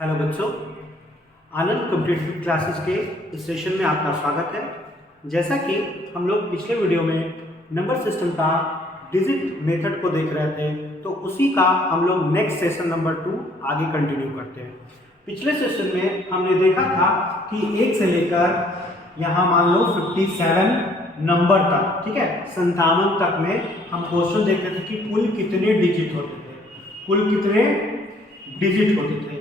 Hello बच्चों, आनंद competitive classes के इस सेशन में आपका स्वागत है। जैसा कि हम लोग पिछले वीडियो में नंबर सिस्टम का डिजिट मेथड को देख रहे थे, तो उसी का हम लोग नेक्स्ट सेशन नंबर 2 आगे कंटिन्यू करते हैं। पिछले सेशन में हमने देखा था कि 1 से लेकर यहाँ मान लो 57 नंबर तक, ठीक है, 57 तक में हम क्वेश्चन देखते थे कि कुल कितने डिजिट होते थे, कुल कितने डिजिट होते थे,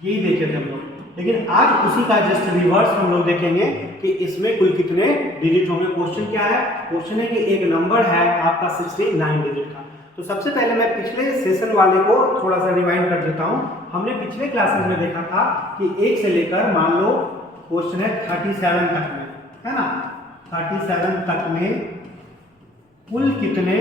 यही देखे थे हम लोग। लेकिन आज उसी का जस्ट रिवर्स हम लोग देखेंगे कि इसमें कुल कितने डिजिट होंगे। क्वेश्चन क्या है? क्वेश्चन है कि एक नंबर है आपका 69 डिजिट का। तो सबसे पहले मैं पिछले सेशन वाले को थोड़ा सा रिवाइंड कर देता हूं। हमने पिछले क्लासेस में देखा था कि 1 से लेकर मान लो क्वेश्चन है 37 तक में, है ना, 37 तक में कुल कितने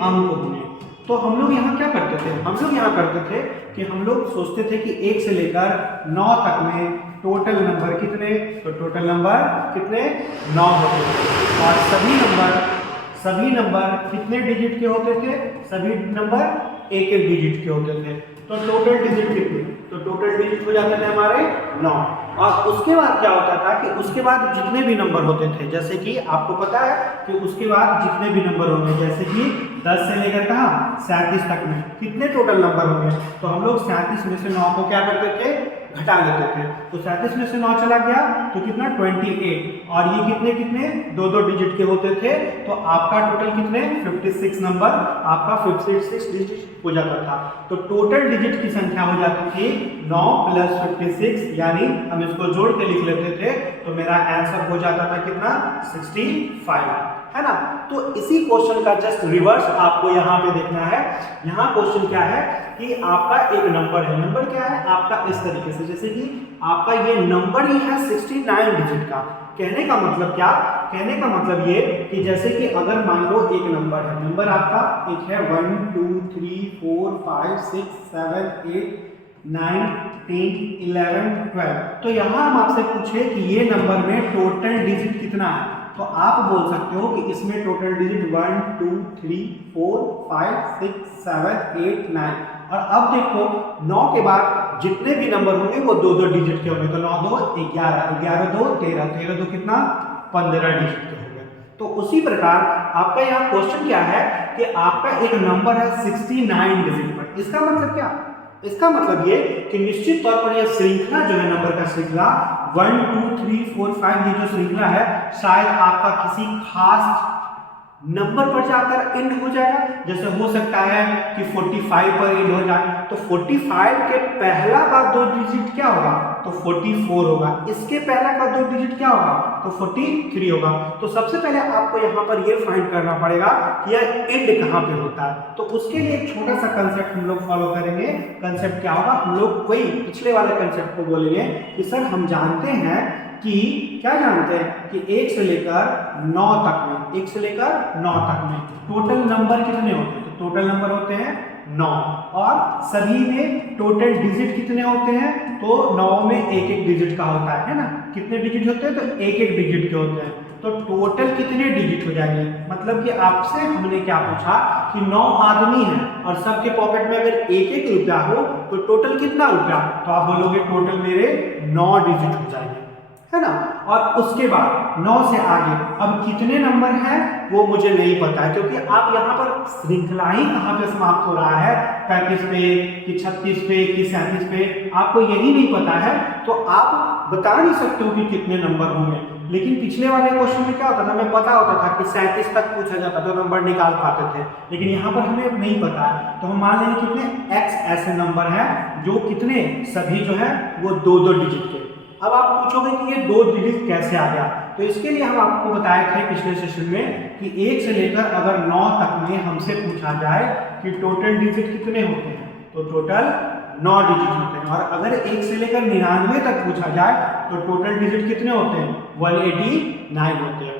अंक होंगे। तो हम लोग यहाँ क्या करते थे? हम लोग यहाँ करते थे कि हम लोग सोचते थे कि 1 से लेकर 9 तक में टोटल नंबर कितने, तो टोटल नंबर कितने 9 होते थे। और सभी नंबर कितने डिजिट के होते थे? सभी नंबर एक एक डिजिट के होते थे। तो टोटल डिजिट कितने? तो टोटल डिजिट हो जाते थे हमारे 9। और उसके बाद क्या होता था कि उसके बाद जितने भी नंबर होते थे, जैसे कि आपको पता है कि उसके बाद जितने भी नंबर होंगे, जैसे कि 10 से लेकर कहाँ 37 तक में कितने टोटल नंबर होंगे, तो हम लोग 37 में से 9 को क्या करते थे? घटा लेते थे। तो 37 में से 9 चला गया तो कितना 28, और ये कितने दो डिजिट के होते थे। तो आपका टोटल कितने 56 नंबर आपका 56 डिजिट हो जाता था। तो टोटल डिजिट की संख्या हो जाती थी 9 + 56, यानी हम इसको जोड़ के लिख लेते थे तो मेरा आंसर हो जाता था कितना 65, है ना। तो इसी क्वेश्चन का जस्ट रिवर्स आपको यहाँ पे देखना है। यहाँ क्वेश्चन क्या है कि आपका एक नंबर है, नंबर क्या है आपका इस तरीके से, जैसे कि आपका ये नंबर ही है 69 डिजिट का। कहने का मतलब क्या? कहने का मतलब ये कि जैसे कि अगर मान लो एक नंबर है, नंबर आपका एक है 1 2 3 4 5 6 7 8 9 10 11 12। तो यहाँ हम आपसे पूछे कि ये नंबर में टोटल डिजिट कितना है, तो आप बोल सकते हो कि इसमें टोटल डिजिट 1 2 3 4 5 6 7 8 9। और अब देखो 9 के बाद जितने भी नंबर होंगे वो दो डिजिट के होंगे। तो 9 2 11, 11 2 13, 13 2 कितना 15 डिजिट के होंगे। तो उसी प्रकार आपका यहाँ क्वेश्चन क्या है कि आपका एक नंबर है 69 डिजिट पर। इसका मतलब क्या? इसका मतलब ये कि निश्चित तौर पर यह श्रृंखला जो है, नंबर का श्रृंखला 1 2 3 4 5, ये जो श्रृंखला है शायद आपका किसी खास नंबर पर जाकर एंड हो जाएगा। जैसे हो सकता है कि 45 पर एंड हो जाए, तो 45 के पहला का 2 डिजिट क्या होगा, तो 44 होगा। इसके पहला का 2 डिजिट क्या होगा, तो 43 होगा। तो सबसे पहले आपको यहाँ पर ये फाइंड करना पड़ेगा कि यह एंड कहाँ पे होता है। तो उसके लिए एक छोटा सा कंसेप्ट हम लोग फॉलो करेंगे। कंसेप्ट क्या होगा? हम लोग वही पिछले वाले कंसेप्ट को बोलेंगे कि सर हम जानते हैं कि क्या जानते हैं कि 1 से लेकर 9 तक में, 1 से लेकर 9 तक में टोटल नंबर कितने होते हैं? तो टोटल नंबर होते हैं 9, और सभी में टोटल डिजिट कितने होते हैं? तो 9 में एक एक डिजिट का होता है ना। कितने डिजिट होते हैं? तो एक एक डिजिट के होते हैं। तो टोटल कितने डिजिट हो जाएंगे? मतलब कि आपसे हमने क्या पूछा कि 9 आदमी हैं और सबके पॉकेट में अगर एक एक रुपया हो तो टोटल कितना रुपया? तो आप बोलोगे टोटल मेरे 9 डिजिट हो जाएंगे, है ना। और उसके बाद 9 से आगे अब कितने नंबर हैं वो मुझे नहीं पता है, क्योंकि आप यहाँ पर श्रृंखला ही कहाँ पे समाप्त हो रहा है, 35 पे कि 36 पे कि 37 पे, आपको यही नहीं पता है। तो आप बता नहीं सकते हो कि कितने नंबर होंगे। लेकिन पिछले वाले क्वेश्चन में क्या होता था, हमें पता होता था कि 37 तक पूछा जाता तो नंबर निकाल पाते थे। लेकिन यहाँ पर हमें नहीं पता है, तो हम मान लेंगे कितने x ऐसे नंबर हैं जो कितने सभी जो है वो 2 डिजिट के। अब आप पूछोगे कि ये 2 डिजिट कैसे आ गया, तो इसके लिए हम आपको बताए थे पिछले सेशन में कि 1 से लेकर अगर 9 तक में हमसे पूछा जाए कि टोटल डिजिट कितने होते हैं, तो टोटल 9 डिजिट होते हैं। और अगर 1 से लेकर 99 तक पूछा जाए तो टोटल डिजिट कितने होते हैं? 189 होते हैं।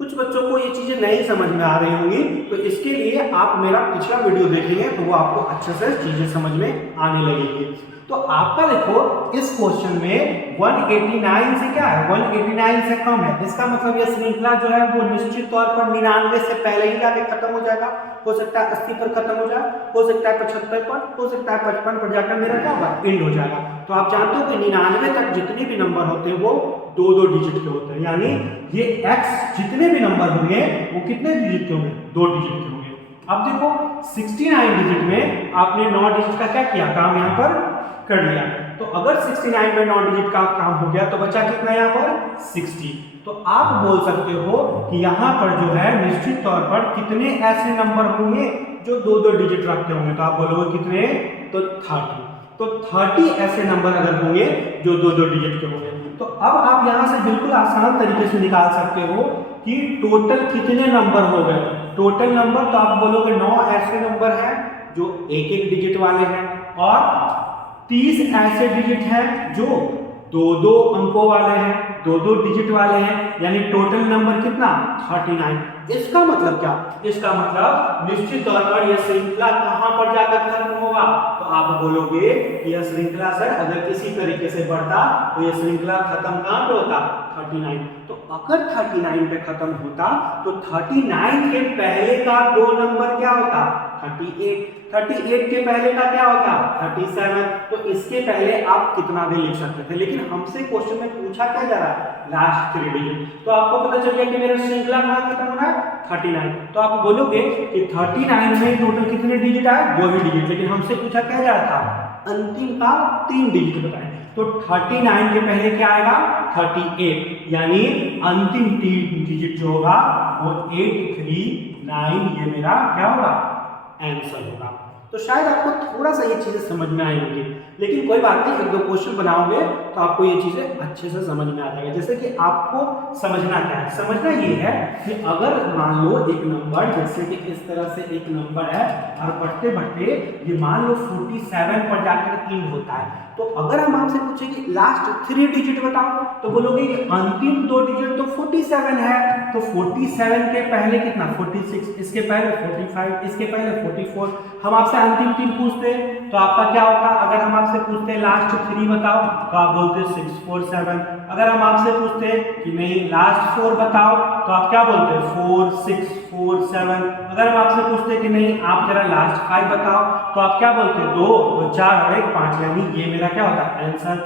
कुछ बच्चों को ये चीजें नहीं समझ में आ रही होंगी, तो इसके लिए आप मेरा पिछला वीडियो देखेंगे तो वो आपको अच्छे से चीजें समझ में आने लगेगी। तो आपका देखो इस क्वेश्चन में 189 से क्या है, 189 से कम है, इसका मतलब ये श्रृंखला जो है वो निश्चित तौर पर 99 से पहले ही जाके खत्म हो जाएगा। हो सकता है 80 पर खत्म हो जाए, हो सकता है 75 पर, हो सकता है 55 पर जाकर मेरा क्या होगा, एंड हो जाएगा। तो आप जानते हो कि 99 तक जितने भी नंबर होते हैं वो 2-2 डिजिट के होते हैं, यानी ये x जितने भी नंबर होंगे वो कितने डिजिट के होंगे, 2 डिजिट के होंगे। अब देखो 69 डिजिट में आपने 9 डिजिट का क्या किया, काम यहाँ पर कर लिया। तो अगर 69 में 9 डिजिट का काम हो गया तो बचा कितना यहाँ पर 60। तो आप बोल सकते हो कि यहाँ पर जो है निश्चित तौर पर कितने ऐसे नंबर होंगे जो 2-2 डिजिट रखते होंगे, तो आप बोलोगे कितने, तो 30। तो 30 ऐसे नंबर अगर होंगे जो 2-2 डिजिट के होंगे, तो अब आप यहाँ से बिल्कुल आसान तरीके से निकाल सकते हो कि टोटल कितने नंबर हो गए। टोटल नंबर तो आप बोलोगे 9 ऐसे नंबर हैं जो 1-1 डिजिट वाले हैं, और 30 ऐसे डिजिट हैं जो 2-2 अंकों वाले हैं, 2-2 डिजिट वाले हैं, यानी टोटल नंबर कितना, 39। इसका मतलब क्या, इसका मतलब निश्चित तौर पर यह श्रृंखला कहां पर जाकर खत्म होगा, तो आप बोलोगे कि यह श्रृंखला सर अगर किसी तरीके से बढ़ता तो यह श्रृंखला खत्म कहां पे होता, 39। तो अगर 39 पे खत्म होता तो 39 के पहले का 2 नंबर क्या होता, 38। 38 के पहले का क्या होता, 37। तो इसके पहले आप कितना भी लिख सकते थे, लेकिन हमसे क्वेश्चन में पूछा क्या जा रहा है, लास्ट 3 डिजिट। तो आपको पता चल गया कि मेरा श्रृंखला कहां खत्म हो रहा है, 39। तो आप बोलोगे कि 39 में टोटल कितने डिजिट आए, 2 ही डिजिट, लेकिन हमसे पूछा क्या जा रहा था, अंतिम का 3 डिजिट बताएं। तो 39 के पहले क्या आएगा, 38, यानी अंतिम 3 डिजिट जो होगा वो 839, ये मेरा क्या होगा, आंसर होगा। तो शायद आपको थोड़ा सा ये चीजें समझ में आई होंगी, लेकिन कोई बात नहीं, 1-2 क्वेश्चन बनाओगे तो आपको ये चीजें अच्छे से समझ में आ जाएगा। जैसे कि आपको समझना क्या है, समझना ये है कि अगर मान लो एक नंबर, जैसे कि इस तरह से एक नंबर है और बढ़ते बढ़ते ये मान लो 47 पर जाकर एंड होता है, तो अगर हम आपसे पूछेंगे लास्ट 3 डिजिट बताओ, तो बोलोगे कि अंतिम 2 डिजिट तो 47 है, तो 47 के पहले कितना, 46, इसके पहले 45, इसके पहले 44। हम आपसे अंतिम 3 पूछते तो आपका क्या होता, अगर हम आपसे पूछते लास्ट 3 बताओ तो आप बोलते 647। अगर हम आपसे पूछते कि नहीं लास्ट 4 बताओ तो आप क्या बोलते 4647। अगर हम आपसे पूछते कि नहीं आप जरा लास्ट 5 बताओ तो आप क्या बोलते 2, 4 और 1 5, यानी ये मेरा क्या होता है आंसर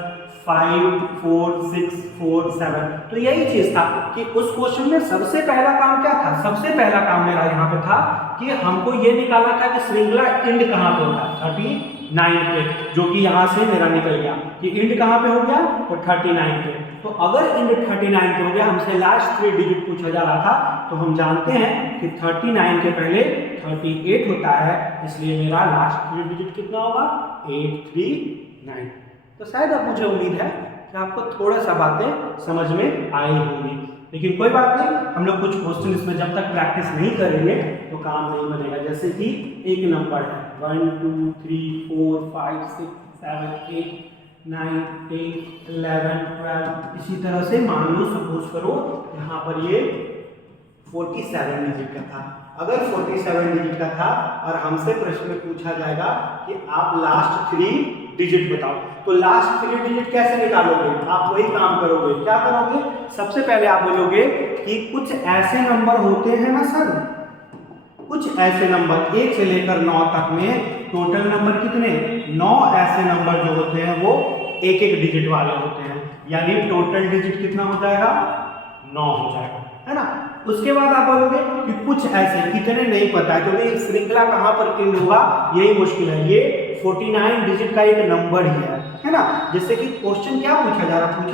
54647। तो यही चीज था कि उस क्वेश्चन में सबसे पहला काम क्या था, सबसे पहला काम मेरा यहाँ पे था कि हमको ये निकालना था कि श्रृंखला एंड कहाँ पे होता है, 39 पे, जो कि यहाँ से मेरा निकल गया कि एंड कहाँ पे हो गया, तो 39 पे। तो अगर एंड 39 पे हो गया, हमसे लास्ट 3 डिजिट पूछा जा रहा था, तो हम जानते हैं कि 39 के पहले 38 होता है, इसलिए मेरा लास्ट 3 डिजिट कितना होगा, 839। तो शायद अब मुझे उम्मीद है कि आपको थोड़ा सा बातें समझ में आई होंगी, लेकिन कोई बात नहीं, हम लोग कुछ क्वेश्चन इसमें जब तक प्रैक्टिस नहीं करेंगे तो काम नहीं बनेगा। जैसे कि एक नंबर है 1 2 3 4 5 6 7 8 9 10 11 12, इसी तरह से मान लो सपोज करो यहाँ पर ये 47 डिजिट का था। अगर 47 डिजिट का था और हमसे प्रश्न में पूछा जाएगा कि आप लास्ट 3 डिजिट बताओ, तो लास्ट 3 डिजिट कैसे निकालोगे, आप वही काम करोगे। क्या करोगे, सबसे पहले आप बोलोगे कि कुछ ऐसे नंबर होते हैं ना सर, कुछ ऐसे नंबर 1 से लेकर 9 तक में टोटल नंबर कितने, 9 ऐसे नंबर जो होते हैं वो 1-1 डिजिट वाले होते हैं, यानी टोटल डिजिट कितना हो जाएगा, 9 हो जाएगा, है ना। उसके बाद आप बोलोगे कि कुछ ऐसे, कितने नहीं पता है क्योंकि श्रृंखला कहां पर एंड होगा यही मुश्किल है, ये 49 डिजिट का एक नंबर ही है ना। जैसे कि क्वेश्चन क्या पूछा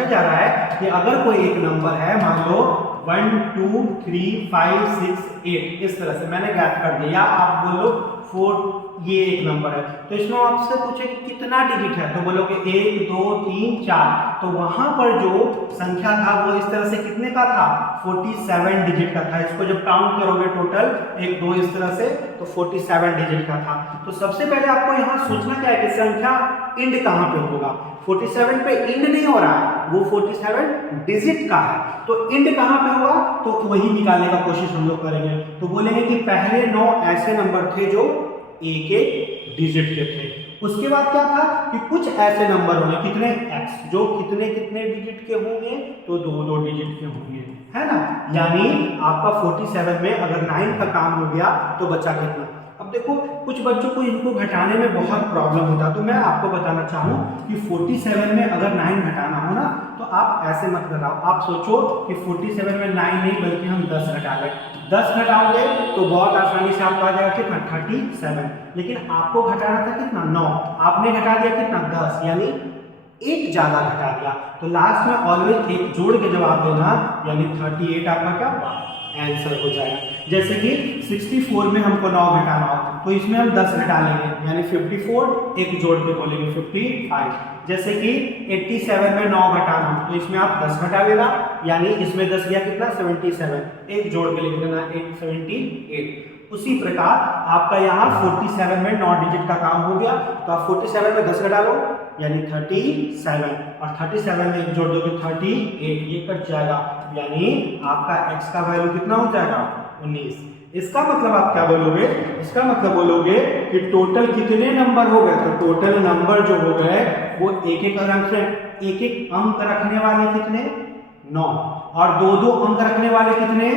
जा रहा है कि अगर कोई एक नंबर है, मान लो 1 2 3 5 6 8, इस तरह से मैंने गैप कर दिया, आप बोलो 4 ये एक नंबर है। तो इसमें आपसे पूछे कि कितना डिजिट है, तो बोलोगे 1 2 3 4। तो वहां पर जो संख्या था वो इस तरह से कितने का था, 47 डिजिट का था। इसको जब काउंट करोगे टोटल 1 2 इस तरह से, तो 47 डिजिट का था। तो सबसे पहले आपको यहाँ सोचना क्या है कि संख्या इंड कहाँ पे होगा। 47 पे इंड नहीं हो रहा है, वो 47 डिजिट का है, तो इंड कहाँ पे होगा, तो वही निकालने का कोशिश हम लोग करेंगे। तो बोलेंगे कि पहले 9 ऐसे नंबर थे जो एक एक डिजिट के थे। उसके बाद क्या था कि कुछ ऐसे नंबर होंगे, कितने x, जो कितने कितने डिजिट के होंगे, तो 2 2 डिजिट के होंगे, है ना। यानी आपका 47 में अगर 9 का काम हो गया तो बचा कितना। अब देखो कुछ बच्चों को इनको घटाने में बहुत प्रॉब्लम होता है, तो मैं आपको बताना चाहूँ कि 47 में अगर 9 घटाना हो ना, तो आप ऐसे मत घटाओ। आप सोचो कि 47 में 9 नहीं बल्कि हम 10 घटा लें। 10 घटाओगे तो बहुत आसानी से आपको आ जाएगा कितना, 37। लेकिन आपको घटाना था कितना, 9, आपने घटा दिया कितना, 10, यानी एक ज्यादा घटा दिया। तो लास्ट में ऑलवेज एक जोड़ के जवाब देना, यानी 38 आपका क्या होगा, आंसर हो जाएगा। जैसे कि 64 में हमको 9 घटाना हो, तो इसमें हम 10 घटा लेंगे, यानी 54, एक जोड़ के बोलेंगे 55। जैसे कि 87 में 9 घटाना हो, तो इसमें आप 10 घटा लेना, यानी इसमें 10 गया कितना, 77, एक जोड़ के लिख देना 78। उसी प्रकार आपका यहाँ 47 में 9 डिजिट का काम हो गया, तो आप 47 में 10 घटा लो, यानी 37, और 37 में एक जोड़ दोगे 38, ये कट जाएगा, यानी आपका x का वैल्यू कितना हो जाएगा, 19। इसका मतलब आप क्या बोलोगे, इसका मतलब बोलोगे कि टोटल कितने नंबर हो गए। तो टोटल नंबर जो हो गए वो एक एक अंक रखने वाले कितने, 9, और 2 2 अंक रखने वाले कितने,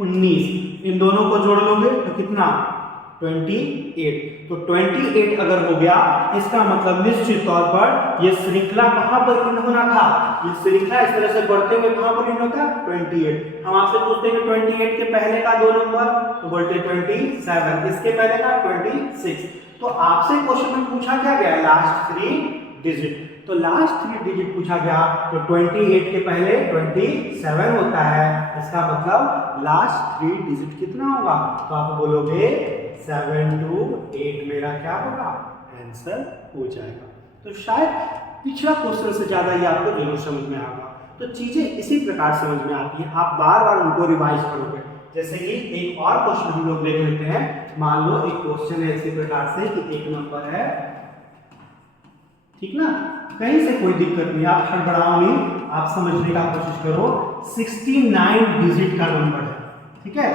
19। इन दोनों को जोड़ लोगे तो कितना, 28। तो 28 अगर हो गया, इसका मतलब निश्चित तौर पर ये श्रृंखला कहां पर इन होना था, ये श्रृंखला इस तरह से बढ़ते हुए कहां पर इन होता है, 28। हम आपसे पूछते हैं कि 28 के पहले का 2 नंबर, तो बोलते हैं 27, इसके पहले का 26। तो आपसे क्वेश्चन में पूछा क्या गया, लास्ट 3 डिजिट। तो लास्ट 3 डिजिट पूछा गया, तो 28 के पहले 27 होता है, इसका मतलब लास्ट 3 डिजिट कितना होगा, तो आप बोलोगे 7 to 8 मेरा क्या होगा, आंसर हो जाएगा। तो शायद पिछला क्वेश्चन से ज्यादा ही आपको जरूर समझ में आएगा। तो चीजें इसी प्रकार समझ में आती है, आप बार बार उनको रिवाइज करोगे। जैसे कि एक और क्वेश्चन हम लोग देख लेते हैं। मान लो एक क्वेश्चन है इसी प्रकार से कि एक नंबर है, ठीक ना, कहीं से कोई दिक्कत नहीं, आप हड़बड़ाओ नहीं, आप समझने का कोशिश करो। 69 डिजिट का नंबर है, ठीक है,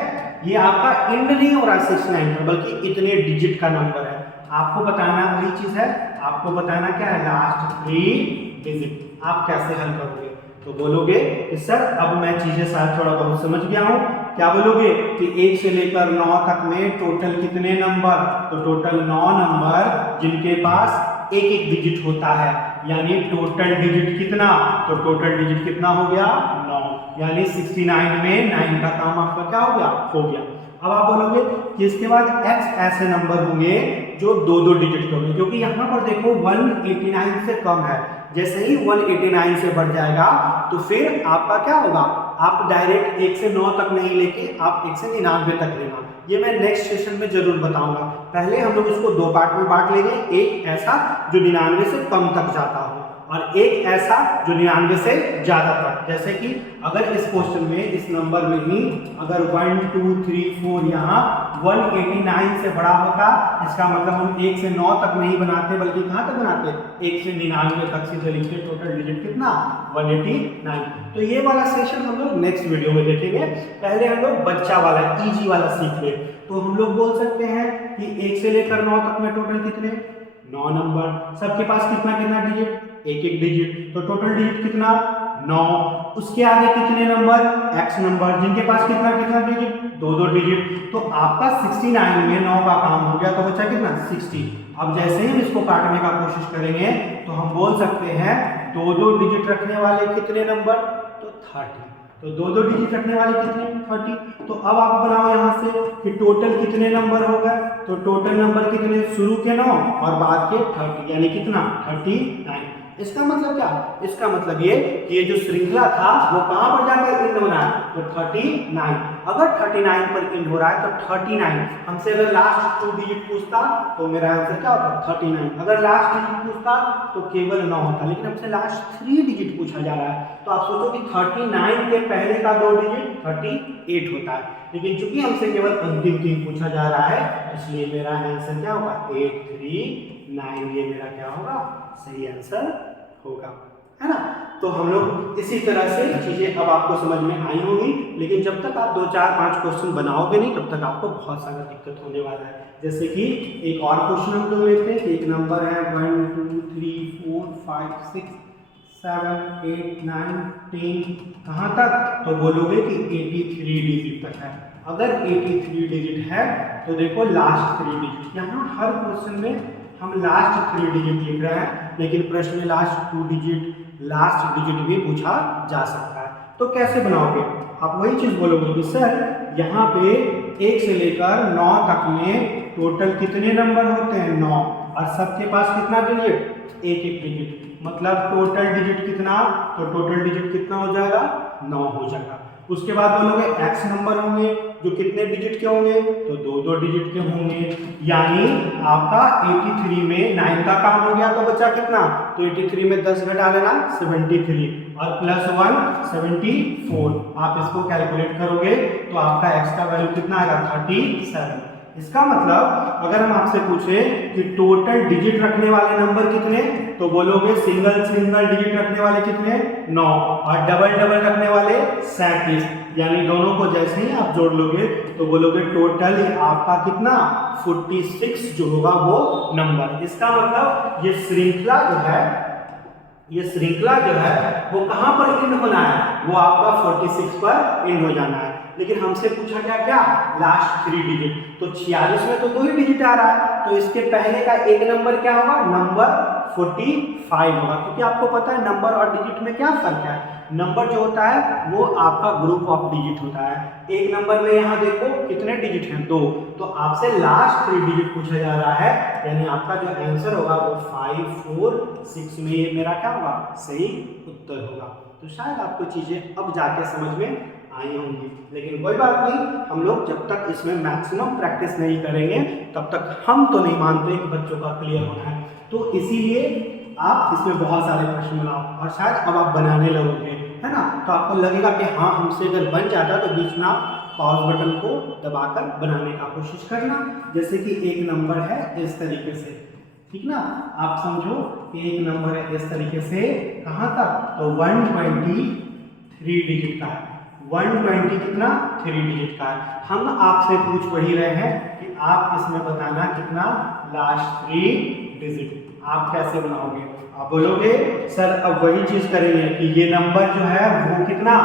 ये आपका इंड नहीं हो रहा 69 का, बल्कि इतने डिजिट का नंबर है। आपको बताना वही चीज है, आपको बताना क्या है, लास्ट 3 डिजिट। आप कैसे हल करोगे, तो बोलोगे कि सर अब मैं चीजें शायद थोड़ा बहुत समझ गया हूं। क्या बोलोगे कि 1 से लेकर 9 तक में टोटल कितने नंबर, तो टोटल 9 नंबर जिनके पास एक एक डिजिट होता है, यानी टोटल डिजिट कितना, तो टोटल डिजिट कितना हो गया, 9, यानी 69 में 9 का काम आपका क्या हो गया, हो गया। अब आप बोलोगे कि इसके बाद x ऐसे नंबर होंगे जो 2 2 डिजिट के होंगे, क्योंकि यहाँ पर देखो 189 से कम है, जैसे ही 189 से बढ़ जाएगा तो फिर आपका क्या होगा, आप डायरेक्ट 1 से 9 तक नहीं लेके आप 1 से 99 तक लेना। ये मैं नेक्स्ट सेशन में जरूर बताऊंगा। पहले हम लोग इसको 2 पार्ट में बांट लेंगे, एक ऐसा जो 99 से कम तक जाता हो और एक ऐसा जो 99 से ज्यादा तक। जैसे कि अगर इस क्वेश्चन में इस नंबर में ही अगर 1 2 3 4 यहाँ 189 से बड़ा होता, इसका मतलब हम 1 से 9 तक नहीं बनाते बल्कि कहाँ तक बनाते, 1 से 99 तक सीधे लिखते। टोटल डिजिट कितना, 189। तो ये वाला सेशन हम लोग नेक्स्ट वीडियो में देखेंगे। पहले हम लोग बच्चा वाला इजी वाला सीख ले। तो हम लोग बोल सकते हैं कि 1 से लेकर 9 तक में टोटल कितने, 9 नंबर, सबके पास कितना कितना डिजिट, एक एक डिजिट, तो टोटल डिजिट कितना, 9। उसके आगे कितने नंबर, x नंबर, जिनके पास कितना कितना डिजिट, 2 2 डिजिट। तो आपका 69 में 9 का काम हो गया, तो बचा कितना, 60। अब जैसे ही हम इसको काटने का कोशिश करेंगे तो हम बोल सकते हैं 2 2 डिजिट रखने वाले कितने नंबर, तो 30। तो 2 2 डिजिट रखने वाले कितने, 30। तो अब आप बनाओ यहाँ से कि टोटल कितने नंबर हो गए, तो टोटल नंबर कितने, शुरू के 9 और बाद के 30, यानी कितना, 39। इसका मतलब क्या? इसका मतलब ये कि ये जो श्रृंखला था वो कहां पर जाकर एंड होना है? तो 39। अगर 39 पर एंड हो रहा है तो 39 हमसे अगर लास्ट 2 डिजिट पूछता तो मेरा आंसर क्या होता? 39। अगर लास्ट डिजिट पूछता तो केवल 9 होता, लेकिन हमसे लास्ट 3 डिजिट पूछा जा रहा है तो आप सोचो कि 39 के पहले का 2 डिजिट 38 होता है, लेकिन चूंकि हमसे केवल अंतिम 3 पूछा जा रहा है इसलिए मेरा आंसर क्या होगा? 839। ये मेरा क्या होगा? सही आंसर होगा, है ना। तो हम लोग इसी तरह से चीजें अब आपको समझ में आई होंगी, लेकिन जब तक आप 2 4 5 क्वेश्चन बनाओगे नहीं तब तक आपको बहुत सारा दिक्कत होने वाला है। जैसे कि एक और क्वेश्चन हम लोग लेते हैं कि एक नंबर है 1 2 3 4 5 6 7 8 9 10 कहाँ तक? तो बोलोगे कि 83 डिजिट तक है। अगर 83 डिजिट है तो देखो लास्ट 3 डिजिट, यहाँ हर क्वेश्चन में हम लास्ट 3 डिजिट लिख रहे हैं, लेकिन प्रश्न में लास्ट 2 डिजिट लास्ट डिजिट भी पूछा जा सकता है। तो कैसे बनाओगे? आप वही चीज बोलोगे कि सर यहाँ पे 1 से लेकर 9 तक में टोटल कितने नंबर होते हैं? 9, और सबके पास कितना डिजिट? एक एक डिजिट, मतलब टोटल डिजिट कितना? तो टोटल डिजिट कितना हो जाएगा? 9 हो जाएगा। उसके बाद बोलोगे x नंबर होंगे जो कितने डिजिट के होंगे? तो 2 डिजिट के होंगे, यानी आपका 83 में 9 का काम हो गया तो बचा कितना? तो 83 में 10 घटा लेना 73 और प्लस 1 74। आप इसको कैलकुलेट करोगे तो आपका x का वैल्यू कितना आएगा? 37। इसका मतलब अगर हम आपसे पूछे कि टोटल डिजिट रखने वाले नंबर कितने, तो बोलोगे सिंगल डिजिट रखने वाले कितने? 9, और डबल रखने वाले 37। यानी दोनों को जैसे ही आप जोड़ लोगे तो बोलोगे टोटल आपका कितना? 46 जो होगा वो नंबर। इसका मतलब ये श्रृंखला जो है वो कहां पर एंड होना है? वो आपका 46 पर एंड हो जाना है। लेकिन हमसे पूछा क्या? Last 3 digit. तो 46 में तो 2 ही डिजिट आ रहा है, तो इसके पहले का एक नंबर क्या होगा? नंबर 45 होगा, क्योंकि आपको पता है नंबर और डिजिट में क्या फर्क है? नंबर जो होता है वो आपका ग्रुप ऑफ डिजिट होता है। एक नंबर में यहाँ देखो कितने डिजिट हैं? 2, तो आपसे लास्ट 3 डिजिट पूछा जा रहा है, यानी आपका जो आंसर होगा वो 5 4 6 में ये मेरा क्या होगा? सही उत्तर होगा। तो शायद आपको चीजें अब जाके समझ में आई होंगी, लेकिन कोई बात नहीं, हम लोग जब तक इसमें मैक्सिमम प्रैक्टिस नहीं करेंगे तब तक हम तो नहीं मानते कि बच्चों का क्लियर होना है। तो इसीलिए आप इसमें बहुत सारे प्रश्न बनाओ और शायद अब आप बनाने लगोगे, है ना। तो आपको लगेगा कि हाँ हमसे अगर बन जाता तो बीच में आप पॉज बटन को दबाकर बनाने का कोशिश करना। जैसे कि एक नंबर है इस तरीके से, ठीक ना, आप समझो कि एक नंबर है इस तरीके से, कहाँ तक? तो 123 डिजिट का है। 120 कितना? 3 डिजिट का है। हम आपसे पूछ वही रहे हैं कि आप इसमें बताना कितना? Last 3 digit. आप कैसे बनाओगे? आप बोलोगे सर अब वही चीज करेंगे कि ये नंबर जो है वो कितना?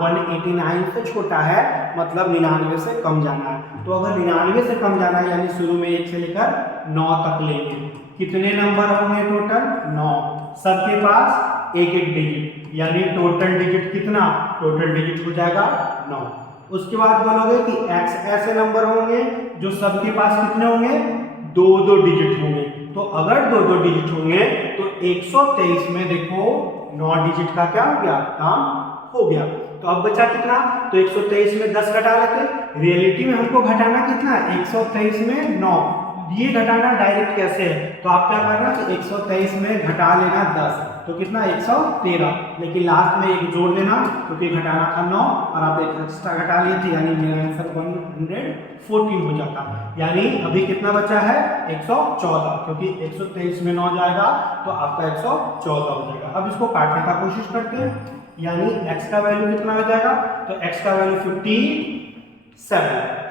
189 से छोटा है, मतलब 99 से कम जाना है। तो अगर 99 से कम जाना है यानी शुरू में 1 से लेकर 9 तक लेंगे। कितने नंबर होंगे टोटल? 9, सबके पास एक एक डिजिट, यानी टोटल डिजिट कितना? टोटल डिजिट हो जाएगा 9। उसके बाद बोलोगे कि x ऐसे नंबर होंगे जो सबके पास कितने होंगे? 2 डिजिट होंगे। तो अगर 2 डिजिट होंगे तो 123 में देखो 9 डिजिट का क्या हो गया? काम हो गया। तो अब बचा कितना? तो 123 में 10 घटा लेते। रियलिटी में हमको घटाना कितना है? 123 में 9। ये घटाना डायरेक्ट कैसे है? तो आप क्या करना कि 123 में घटा लेना 10, तो कितना? 113, लेकिन लास्ट में एक जोड़ लेना क्योंकि घटाना था 9 और आप एक एक्स्ट्रा घटा लिए थे, यानी मेरा आंसर 114 हो जाता। यानी अभी कितना बचा है? 114, क्योंकि 123 में 9 जाएगा तो आपका 114 हो जाएगा। अब इसको काटने का कोशिश करते हैं, यानी x का वैल्यू कितना हो जाएगा? तो x का वैल्यू 57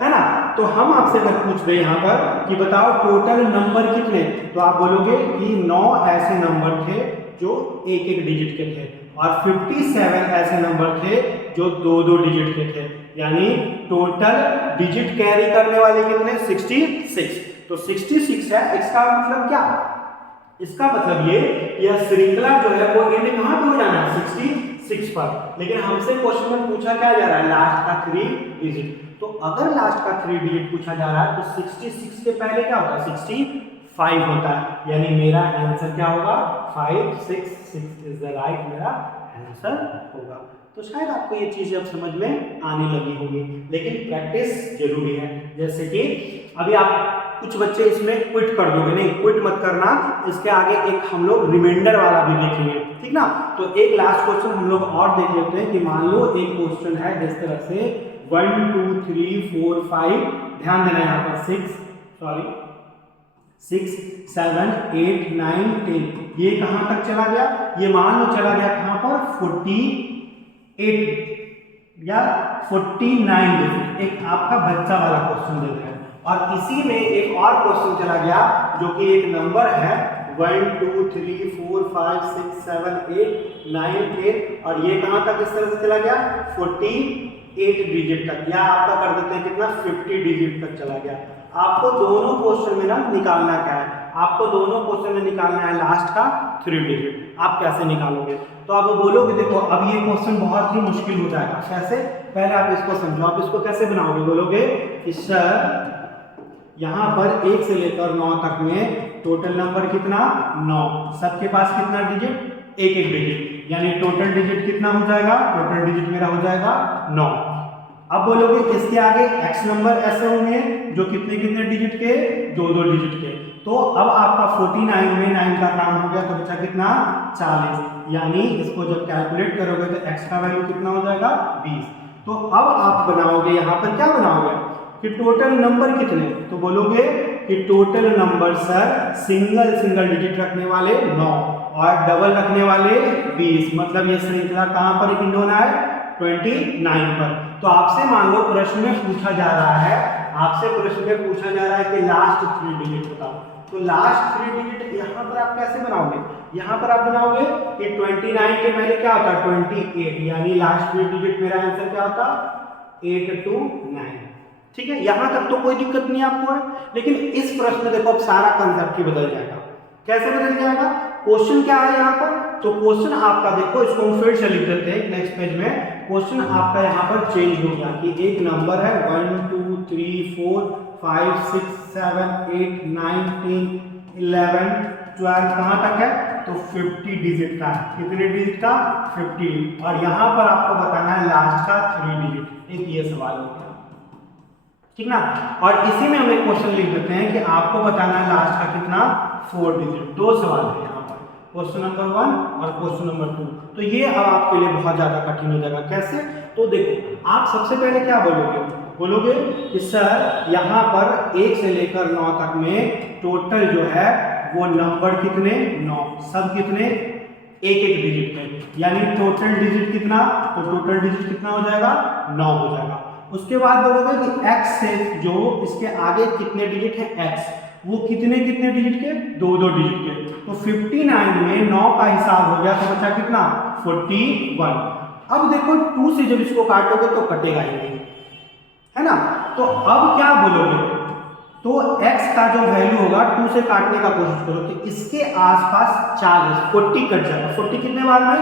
है ना। तो हम आपसे अगर पूछ रहे हैं यहाँ पर कि बताओ टोटल नंबर कितने, तो आप बोलोगे कि 9 ऐसे नंबर थे जो एक एक डिजिट के थे और 57 ऐसे नंबर थे जो 2 डिजिट के थे, यानी टोटल डिजिट कैरी करने वाले कितने? 66। तो 66 है। इसका मतलब क्या? इसका मतलब ये यह श्रृंखला जो है वो एंड कहां पे हो जाना है? 66 पर। लेकिन हमसे क्वेश्चन में पूछा क्या जा रहा है? लास्ट का 3 डिजिट। तो अगर लास्ट का 3 डिजिट पूछा जा रहा है तो 66 के पहले क्या होता है? 65 5 होता है, यानी मेरा आंसर क्या होगा 5 6 6 इज द राइट मेरा आंसर होगा। तो शायद आपको ये चीजें अब समझ में आने लगी होगी, लेकिन प्रैक्टिस जरूरी है। जैसे कि अभी आप कुछ बच्चे इसमें क्विट कर दोगे, नहीं क्विट मत करना, इसके आगे एक हम लोग रिमाइंडर वाला भी देखेंगे, ठीक ना। तो एक लास्ट क्वेश्चन हम लोग और देख लेते हैं कि मान लो एक क्वेश्चन है इस तरह से 1 2 3 4 5, ध्यान देना यहाँ पर 6 7 8 9 10, ये कहां तक चला गया, ये मान लो चला गया कहां पर 48 या 49 डिजिट, एक आपका बच्चा वाला क्वेश्चन देता है। और इसी में एक और क्वेश्चन चला गया जो कि एक नंबर है 1 2 3 4 5 6 7 8 9 10, और ये कहां तक इस तरह से चला गया 48 डिजिट तक, या आपका कर देते हैं कितना 50 डिजिट तक चला गया। आपको दोनों क्वेश्चन में ना निकालना क्या है, आपको दोनों क्वेश्चन में निकालना है लास्ट का 3 डिजिट। आप कैसे निकालोगे, तो आप बोलोगे देखो अब ये क्वेश्चन बहुत ही मुश्किल हो जाएगा। कैसे, पहले आप इसको समझो, आप इसको कैसे बनाओगे, बोलोगे कि सर यहाँ पर 1 से लेकर 9 तक में टोटल नंबर कितना 9, सबके पास कितना डिजिट एक एक डिजिट, यानी टोटल डिजिट कितना हो जाएगा, टोटल डिजिट मेरा हो जाएगा 9। अब बोलोगे इसके आगे x नंबर ऐसे होंगे जो कितने कितने डिजिट के, 2 डिजिट के। तो अब आपका 49 में 9 का काम हो गया, तो बचा कितना 40, यानी इसको जब कैलकुलेट करोगे तो x का वैल्यू कितना हो जाएगा 20। तो अब आप बनाओगे यहाँ पर क्या बनाओगे कि टोटल नंबर कितने, तो बोलोगे कि total number sir single digit रखने वाले 9 और डबल रखने वाले 20, मतलब ये श्रृंखला कहाँ पर इंड होना है 29 पर। तो आपसे मान लो प्रश्न में पूछा जा रहा है, आपसे प्रश्न में पूछा जा रहा है कि लास्ट 3 डिजिट बताओ, तो लास्ट 3 डिजिट यहाँ पर आप कैसे बनाओगे, यहाँ पर आप बनाओगे कि 29 के पहले क्या होता है 28, यानी लास्ट 3 डिजिट मेरा आंसर क्या होता 8 to 9, ठीक है। यहाँ तक तो कोई दिक्कत नहीं आपको है, लेकिन इस प्रश्न में देखो अब सारा कंसेप्ट ही बदल जाएगा। कैसे बदल जाएगा, क्वेश्चन क्या है यहाँ पर, तो क्वेश्चन आपका देखो, इसको हम फिर से लिख देते हैं नेक्स्ट पेज में। क्वेश्चन आपका यहाँ पर चेंज हो गया कि एक नंबर है 1 2 3 4 5 6 7 8 9 10 11 12, कहाँ तक है तो 50 डिजिट का, कितने डिजिट का 50, और यहाँ पर आपको बताना है लास्ट का 3 डिजिट। एक ये सवाल हो गया, ठीक ना। और इसी में हम एक क्वेश्चन लिख देते हैं कि आपको बताना है लास्ट का कितना 4 डिजिट। 2 सवाल है यहाँ पर, क्वेश्चन नंबर 1 और क्वेश्चन नंबर 2। तो ये अब आपके लिए बहुत ज्यादा कठिन हो जाएगा। कैसे, तो देखो आप सबसे पहले क्या बोलोगे कि सर यहाँ पर 1 से लेकर 9 तक में टोटल जो है वो नंबर कितने 9, सब कितने एक डिजिट के, यानी टोटल डिजिट कितना, तो टोटल डिजिट कितना हो जाएगा 9 हो जाएगा। उसके बाद बोलोगे कि x से जो इसके आगे कितने डिजिट है x, वो कितने डिजिट के 2 डिजिट के। तो 59 में 9 का हिसाब हो गया, तो बचा कितना 41। अब देखो 2 से जब इसको काटोगे तो कटेगा ही नहीं, है ना। तो अब क्या बोलोगे, तो x का जो वैल्यू होगा 2 से काटने का कोशिश करो, तो इसके आसपास 40 कट जाएगा। 40 कितने बार में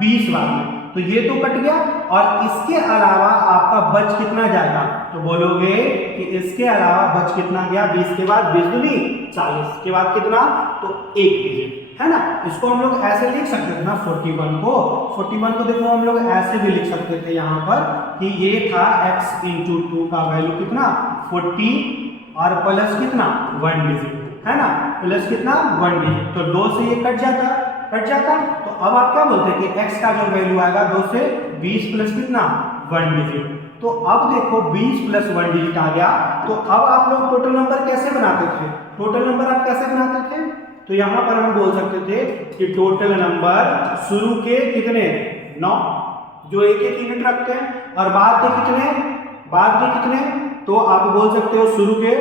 20 बार में, तो ये तो कट गया, और इसके अलावा आपका बच कितना जाएगा, तो बोलोगे कि इसके अलावा बच कितना गया, 20 के बाद 20 दूनी 40 के बाद कितना, तो 1 डिजिट, है ना। इसको हम लोग ऐसे लिख सकते थे ना 41 को देखो हम लोग ऐसे भी लिख सकते थे यहाँ पर कि ये था x इंटू 2 का वैल्यू कितना 40 और प्लस कितना 1 डिजिट, है ना, प्लस कितना 1 डिजिट। तो 2 से ये कट जाता। तो अब आप क्या बोलते हैं कि x का जो वैल्यू आएगा 2 से 20 प्लस कितना 1 डिजिट। तो अब देखो 20 प्लस 1 डिजिट आ गया। तो अब आप लोग टोटल नंबर कैसे बनाते थे, टोटल नंबर आप कैसे बनाते थे, तो यहाँ पर हम बोल सकते थे कि टोटल नंबर शुरू के कितने 9, जो एक यूनिट रखते हैं, और बाद के कितने, तो आप बोल सकते हो शुरू के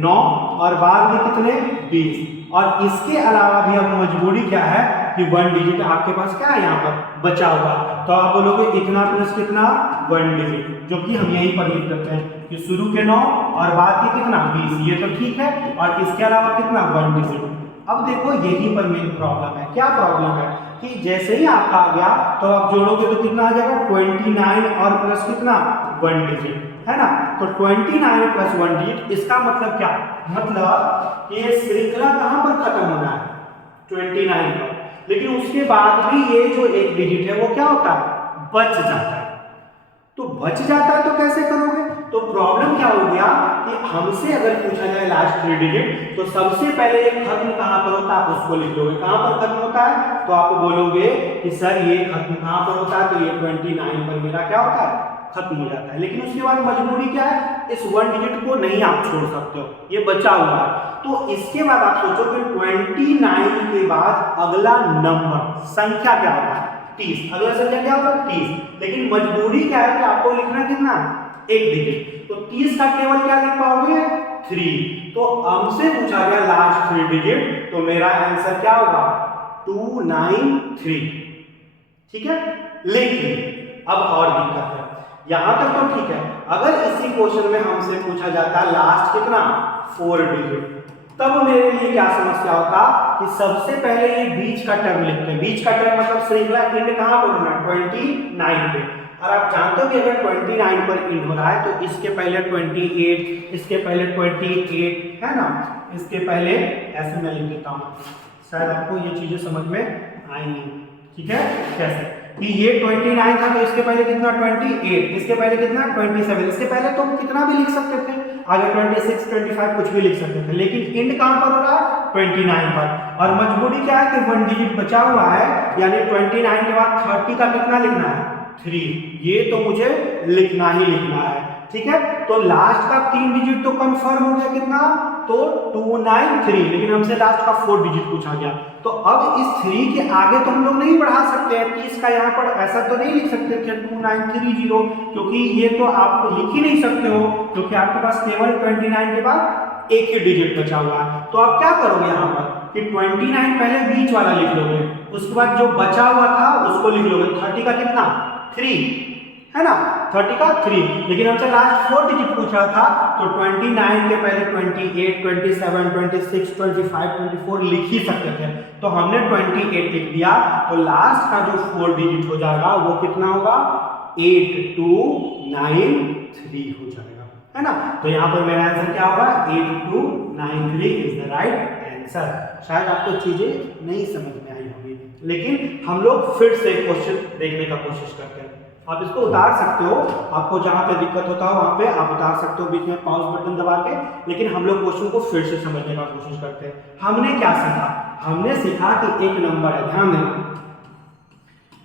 9 और बाद में कितने 20, और इसके अलावा भी अब मजबूरी क्या है कि 1 डिजिट आपके पास क्या है यहाँ पर बचा हुआ। तो आप बोलोगे इतना प्लस कितना 1 डिजिट, जो कि हम यहीं पर लिख देते हैं कि शुरू के 9 और बाद के कितना 20, ये तो ठीक है, और इसके अलावा कितना 1 डिजिट। अब देखो यहीं पर मेन प्रॉब्लम है। क्या प्रॉब्लम है कि जैसे ही आपका आ गया तो आप जोड़ोगे तो कितना आ जाएगा 29 और प्लस कितना 1 डिजिट, है ना। तो 29 प्लस 1 डिजिट, इसका मतलब क्या, मतलब ये श्रृंखला कहां पर खत्म होना है, 29 पर, लेकिन उसके बाद भी ये जो एक डिजिट है वो क्या होता है, बच जाता है। तो बच जाता है तो कैसे करोगे, तो प्रॉब्लम क्या हो गया कि हमसे अगर पूछा जाए लास्ट 3 डिजिट, तो सबसे पहले ये खत्म कहां पर होता है आप उसको लिख लोगे, कहां पर खत्म होता है, तो आप बोलोगे कि सर ये खत्म कहां पर होता है, तो ये 29 पर मेरा क्या होता है, खत्म हो जाता है। लेकिन उसके बाद मजबूरी क्या है, इस 1 डिजिट को नहीं आप छोड़ सकते हो, ये बचा हुआ है। तो इसके बाद आप सोचो कि 29 के बाद अगला नंबर संख्या क्या होगा, 30, अगला संख्या क्या होगा 30, लेकिन मजबूरी क्या है कि आपको लिखना कितना, एक डिजिट, तो 30 का केवल क्या लिख पाओगे, 3। तो हमसे पूछा गया लास्ट 3 डिजिट, तो मेरा आंसर क्या होगा, 293, ठीक है। लेकिन अब और दिक्कत है, यहां तक तो ठीक है, अगर इसी क्वेश्चन में हमसे पूछा जाता लास्ट कितना, 4 डिजिट, तब मेरे लिए क्या समस्या होता कि सबसे पहले ये बीच का टर्म लिखते हैं, बीच का टर्म मतलब श्रृंखला एंड कहां पर होना है, 29 पे, और आप जानते हो कि अगर 29 पर एंड हो रहा है तो इसके पहले 28, इसके पहले 28 है ना, इसके पहले ऐसे मैं लिख देता हूं, शायद आपको ये चीजें समझ में आएंगी, ठीक है। कैसे कि ये 29 था तो इसके पहले कितना 28, इसके पहले कितना 27, इसके पहले तो कितना भी लिख सकते थे, आगे 26, 25 कुछ भी लिख सकते थे, लेकिन एंड कहां पर हो रहा है, 29 पर। और मजबूरी क्या है कि 1 डिजिट बचा हुआ है, यानी 29 के बाद 30 का कितना लिखना है, 3, ये तो मुझे लिखना ही लिखना है, ठीक है। तो लास्ट का 3 डिजिट तो कंफर्म हो गया कितना, तो 293, लेकिन हमसे लास्ट का 4 डिजिट पूछा गया, तो अब इस 3 के आगे तो हम लोग नहीं बढ़ा सकते हैं, 30 का यहाँ पर ऐसा तो नहीं लिख सकते कि 2930, क्योंकि ये तो आप लिख ही नहीं सकते हो, क्योंकि आपके पास केवल 29 के बाद एक ही डिजिट बचा हुआ है। तो आप क्या करोगे यहाँ पर कि 29 पहले बीच वाला लिख लोगे, उसके बाद जो बचा हुआ था उसको लिख लोगे, 30 का कितना 3 है ना, 30 का 3, लेकिन हमसे लास्ट 4 डिजिट पूछा था, तो 29 के पहले 28, 27, 26, 25, 24 लिख ही सकते थे, तो हमने 28 लिख दिया, तो लास्ट का जो 4 डिजिट हो जाएगा वो कितना होगा, 8293 हो जाएगा, है ना। तो यहाँ पर मेरा आंसर क्या होगा, 8293 इज द राइट आंसर। शायद आपको चीजें नहीं समझ में आई होगी, लेकिन हम लोग फिर से क्वेश्चन देखने का कोशिश करते हैं। आप इसको उतार सकते हो, आपको जहां पे दिक्कत होता हो वहां पे आप उतार सकते हो, बीच में पॉज बटन दबा के, लेकिन हम लोग क्वेश्चन को फिर से समझने का कोशिश करते हैं। हमने क्या सीखा, हमने सीखा कि एक नंबर है, ध्यान देना,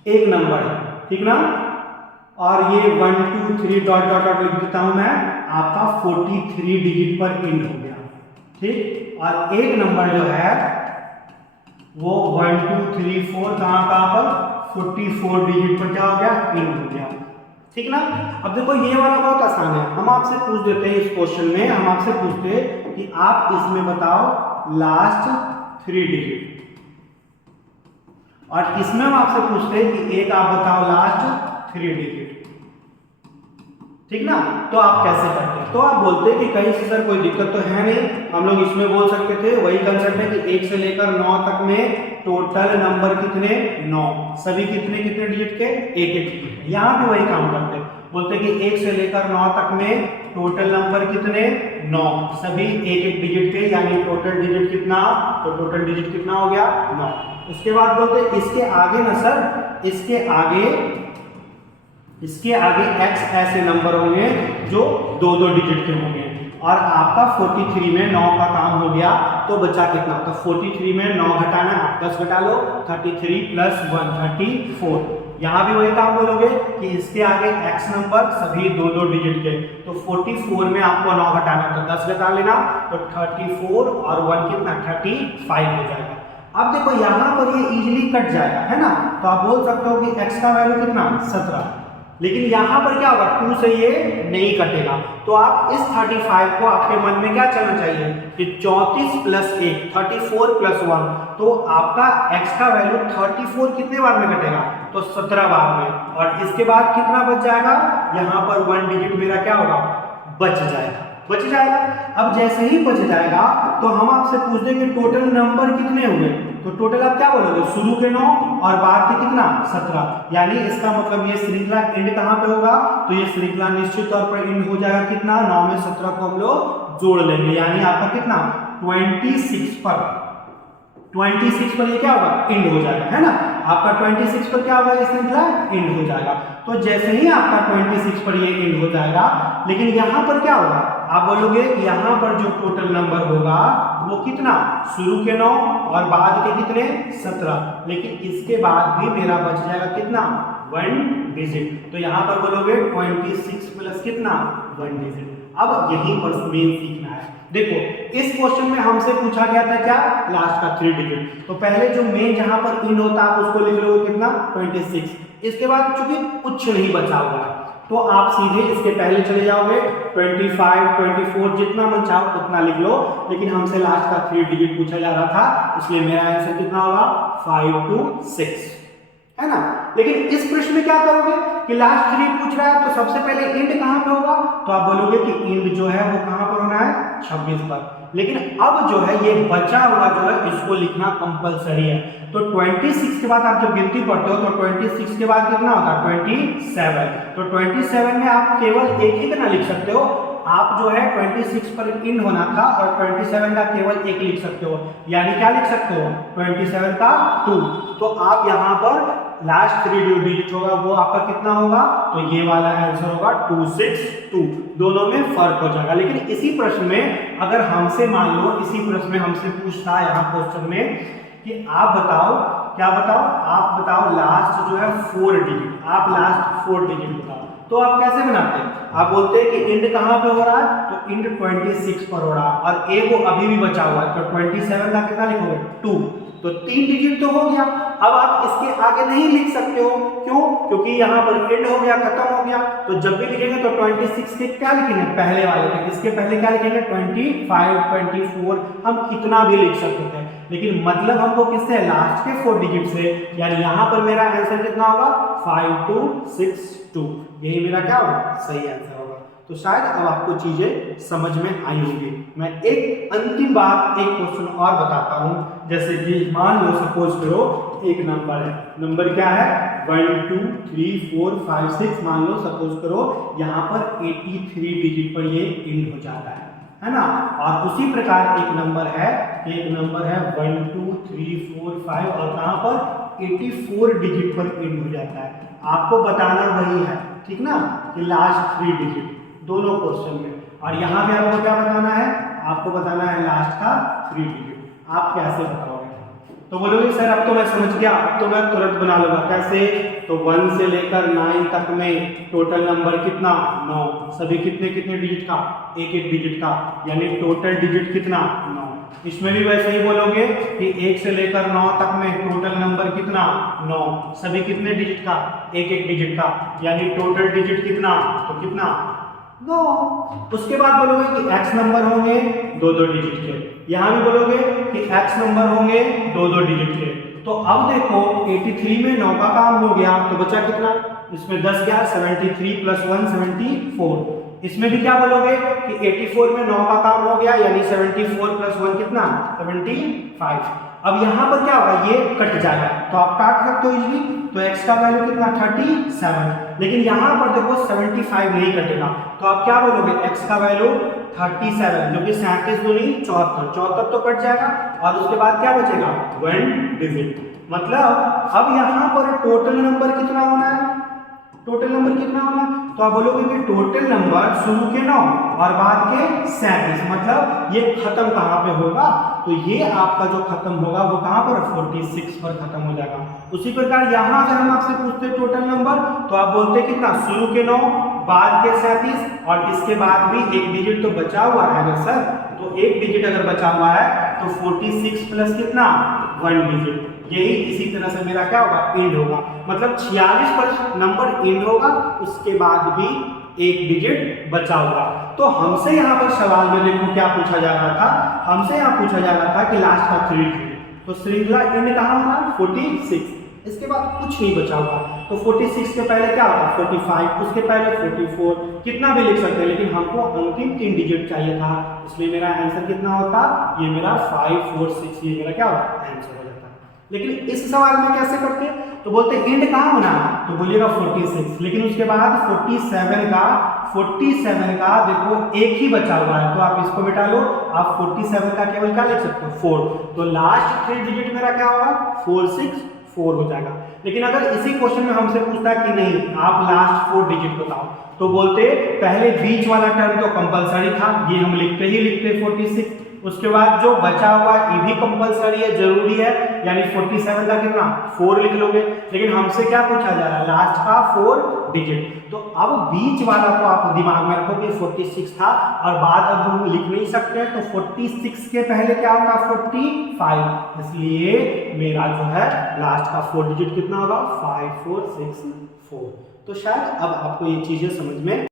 एक नंबर है, ठीक ना, और ये 1 2 3 डॉट डॉट डॉट लिख देता हूं मैं, आपका 43 डिजिट पर एंड हो गया, ठीक। और एक नंबर जो है वो 1 2 3 4 कहां पर 44 डिजिट पर क्या हो गया, एंड हो गया, ठीक ना। अब देखो ये वाला बहुत आसान है, हम आपसे पूछ देते हैं इस क्वेश्चन में, हम आपसे पूछते हैं कि आप इसमें बताओ लास्ट 3 डिजिट, और इसमें हम आपसे पूछते हैं कि एक आप बताओ लास्ट 3 डिजिट, ठीक ना। तो आप कैसे करते हैं, तो आप बोलते हैं कि कहीं से सर कोई दिक्कत तो है नहीं, हम लोग इसमें बोल सकते थे, वही कंसेप्ट है कि 1 से लेकर 9 तक में टोटल नंबर कितने, 9, सभी कितने कितने डिजिट के, एक एक डिजिट, यहाँ भी वही काम करते हैं, बोलते हैं कि 1 से लेकर 9 तक में टोटल नंबर कितने, 9, सभी एक एक डिजिट के, यानी टोटल डिजिट कितना, तो टोटल डिजिट कितना हो गया 9। उसके बाद बोलते हैं इसके आगे ना सर, इसके आगे x ऐसे नंबर होंगे जो 2-2 डिजिट के होंगे, और आपका 43 में 9 का काम हो गया, तो बचा कितना, तो 43 में 9 घटाना, आप 10 घटा लो, 33 प्लस 1 34, यहाँ भी वही काम बोलोगे कि इसके आगे x नंबर सभी 2-2 डिजिट के, तो 44 में आपको 9 घटाना, तो 10 घटा लेना, तो 34 और 1 कितना 35 हो जाएगा। अब देखो यहाँ पर ये इजीली कट जाएगा, है ना, तो आप बोल सकते हो कि x का वैल्यू कितना 17, लेकिन यहां पर क्या होगा, 2 से ये नहीं कटेगा, तो आप इस 35 को आपके मन में क्या चलना चाहिए कि 34 प्लस 1 34 प्लस 1, तो आपका x का वैल्यू 34 कितने बार में कटेगा, तो 17 बार में, और इसके बाद कितना बच जाएगा, यहां पर 1 डिजिट मेरा क्या होगा, बच जाएगा। अब जैसे ही बच जाएगा तो हम आपसे पूछ दें कि टोटल नंबर कितने हुए, तो टोटल आप क्या बोलोगे, शुरू के 9 और बाद के कितना 17, यानी इसका मतलब ये श्रृंखला एंड कहाँ पे होगा, तो ये श्रृंखला निश्चित तौर पर एंड हो जाएगा कितना 9 में 17 को हम लोग जोड़ लेंगे, यानी आपका कितना 26 पर ये क्या होगा एंड हो जाएगा, है ना। आपका 26 पर क्या होगा, ये श्रृंखला एंड हो जाएगा। तो जैसे ही आपका 26 पर ये एंड हो जाएगा, लेकिन यहाँ पर क्या होगा, आप बोलोगे कि यहाँ पर जो टोटल नंबर होगा वो कितना, शुरू के 9 और बाद के कितने 17, लेकिन इसके बाद भी मेरा बच जाएगा कितना 1 डिजिट। तो यहाँ पर बोलोगे 26 प्लस कितना 1 डिजिट। अब यहीं पर मेन सीखना है। देखो इस क्वेश्चन में हमसे पूछा गया था क्या, लास्ट का 3 डिजिट। तो पहले जो मेन जहां पर इन होता है आप उसको लिख लो कितना 26। इसके बाद चूंकि कुछ नहीं बचा हुआ है तो आप सीधे इसके पहले चले जाओगे 25, 24 जितना मन चाहो उतना लिख लो, लेकिन हमसे लास्ट का 3 डिजिट पूछा जा रहा था, इसलिए मेरा आंसर कितना होगा 5 to 6, है ना। लेकिन इस प्रश्न में क्या करोगे कि लास्ट 3 पूछ रहा है तो सबसे पहले एंड कहां पे होगा, तो आप बोलोगे कि एंड जो है वो कहां पर होना है 26 पर। लेकिन अब जो है ये बचा हुआ जो है इसको लिखना कंपलसरी है। तो 26 के बाद आप जब गिनती पढ़ते हो तो 26 के बाद कितना होता है 27। तो 27 में आप केवल एक ही कितना लिख सकते हो, आप जो है 26 पर इन होना था और 27 का केवल एक लिख सकते हो, यानी क्या लिख सकते हो 27 का 2। तो आप यहाँ पर लास्ट 3 जो डिजिट होगा वो आपका कितना होगा, तो ये वाला आंसर होगा 262। दोनों में फर्क हो जाएगा। लेकिन इसी प्रश्न में अगर हमसे मान लो इसी प्रश्न में हमसे पूछता है यहाँ क्वेश्चन में कि आप बताओ, क्या बताओ, आप बताओ लास्ट जो है 4 डिजिट, आप लास्ट 4 डिजिट बताओ। तो आप कैसे बनाते हैं, आप बोलते हैं कि इंड कहां पे हो रहा है, तो इंड 26 पर हो रहा है और ए को अभी भी बचा हुआ है, तो 27 का कितना लिखोगे 2, तो 3 डिजिट तो हो गया। अब आप इसके आगे नहीं लिख सकते हो, क्यों, क्योंकि यहाँ पर एंड हो गया, खत्म हो गया। तो जब भी लिखेंगे तो 26 के क्या लिखेंगे पहले वाले के, इसके पहले क्या लिखेंगे 25, 24, हम कितना भी लिख सकते थे, लेकिन मतलब हमको किससे लास्ट के 4 डिजिट से, यानी यहाँ पर मेरा आंसर कितना होगा 5262, यही मेरा क्या होगा सही आंसर होगा। तो शायद अब आपको चीजें समझ में आई होंगी। मैं एक अंतिम बात एक क्वेश्चन और बताता हूं, जैसे कि मान लो सपोज करो एक नंबर है, नंबर क्या है 1 2 3 4 5 6, मान लो सपोज करो यहाँ पर 83 डिजिट पर ये एंड हो जाता है ना। और उसी प्रकार एक नंबर है 1 2 3 4 5 और कहाँ पर 84 डिजिट पर एंड हो जाता है। आपको बताना वही है, ठीक ना, कि लास्ट 3 डिजिट दोनों क्वेश्चन में, और यहाँ पे आपको क्या बताना है, आपको बताना है लास्ट का 3 डिजिट। आप कैसे बताओगे, तो बोलोगे सर अब तो मैं समझ गया, अब तो मैं तुरंत बना लूंगा, कैसे, तो 1 से लेकर 9 तक में टोटल नंबर कितना 9, सभी कितने कितने डिजिट का, एक एक डिजिट का, यानी टोटल डिजिट कितना 9। इसमें भी वैसे ही बोलोगे कि 1 से लेकर 9 तक में टोटल नंबर कितना 9, सभी कितने डिजिट का, एक एक डिजिट का, यानी टोटल डिजिट कितना, तो कितना 9। उसके बाद बोलोगे कि x नंबर होंगे 2-2 डिजिट के, यहां भी बोलोगे कि x नंबर होंगे 2-2 डिजिट के। तो अब देखो 83 में 9 का काम हो गया, तो बचा कितना, इसमें 10 गया, 73 प्लस 1 74। इसमें भी क्या बोलोगे कि 84 में 9 का काम हो गया, यानी 74 प्लस 1 कितना 75। अब यहाँ पर क्या होगा, ये कट जाएगा, तो आप काट सकते हो इजीली, तो x का वैल्यू कितना 37, लेकिन यहाँ पर देखो 75 नहीं कटेगा, तो आप क्या बोलोगे x का वैल्यू 37, जो कि 37 दूनी 74 तो कट जाएगा, और उसके बाद क्या बचेगा 1 डिजिट। मतलब अब यहाँ पर टोटल नंबर कितना होना है, टोटल नंबर कितना होगा, तो आप बोलोगे कि टोटल नंबर शुरू के 9 और बाद के 37, मतलब ये खत्म कहाँ पे होगा, तो ये आपका जो खत्म होगा वो कहाँ पर 46 पर खत्म हो जाएगा। उसी प्रकार यहाँ अगर हम आपसे पूछते हैं टोटल नंबर, तो आप बोलते कितना, शुरू के 9 बाद के 37 और इसके बाद भी एक डिजिट तो बचा हुआ है ना सर, तो एक डिजिट अगर बचा हुआ है तो 46 प्लस कितना 1 डिजिट, यही इसी तरह से मेरा क्या होगा एंड होगा, मतलब 46 पर नंबर एंड होगा, उसके बाद भी एक डिजिट बचा होगा। तो हमसे यहाँ पर सवाल में देखो क्या पूछा जा रहा था, हमसे यहाँ पूछा जा रहा था कि लास्ट का 3 डिजिट, तो श्रृंखला एंड कहाँ होगा 46, इसके बाद कुछ नहीं बचा हुआ। तो 46 के पहले क्या होता है 45, उसके पहले 44, कितना भी लिख सकते हैं, लेकिन हमको अंतिम 3 डिजिट चाहिए था, इसलिए मेरा आंसर कितना होता, ये मेरा 546, ये मेरा क्या होता है आंसर हो जाता है। लेकिन इस सवाल में कैसे करते हैं, तो बोलते हैं एंड कहाँ होना, तो बोलिएगा 46, लेकिन उसके बाद 47 का देखो एक ही बचा हुआ है, तो आप इसको मिटा लो, आप 47 का केवल क्या लिख सकते हो 4, तो लास्ट 3 डिजिट मेरा क्या होगा 464 हो जाएगा। लेकिन अगर इसी क्वेश्चन में हमसे पूछता है कि नहीं आप लास्ट 4 डिजिट बताओ, तो बोलते पहले बीच वाला टर्म तो कंपलसरी था, ये हम लिखते ही लिखते 46, उसके बाद जो बचा हुआ ये भी कंपलसरी है, जरूरी है, यानी 47 का कितना 4 लिख लोगे, लेकिन हमसे क्या पूछा जा रहा है लास्ट का 4 डिजिट, तो अब बीच वाला को आप दिमाग में रखोगे 46 था, और बाद अब हम लिख नहीं सकते, तो 46 के पहले क्या होगा 45, इसलिए मेरा जो है लास्ट का 4 डिजिट कितना होगा 5464। तो शायद अब आपको ये चीजें समझ में